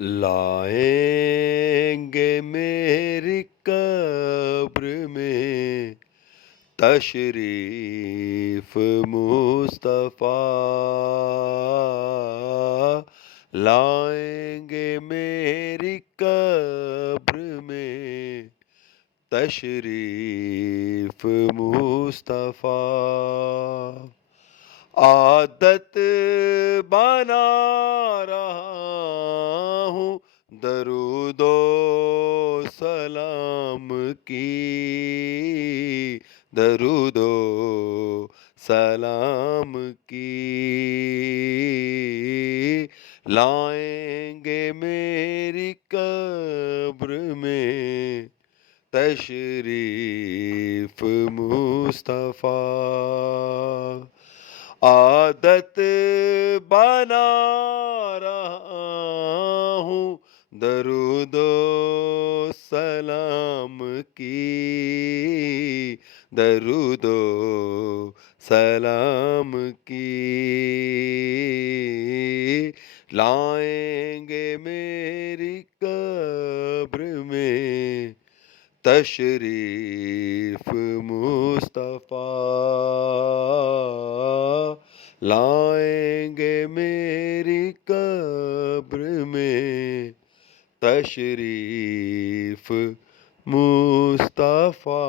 لائیں گے میری قبر میں تشریف مصطفیٰ، لائیں گے میری قبر میں تشریف مصطفیٰ، عادت بنا رہا ہوں درود و سلام کی، درود و سلام کی، لائیں گے میری قبر میں تشریف مصطفیٰ، عادت بنا رہا ہوں درود و سلام کی، درود و سلام کی، لائیں گے میری قبر میں تشریف مصطفیٰ، لائیں گے میری قبر میں تشریف مصطفیٰ۔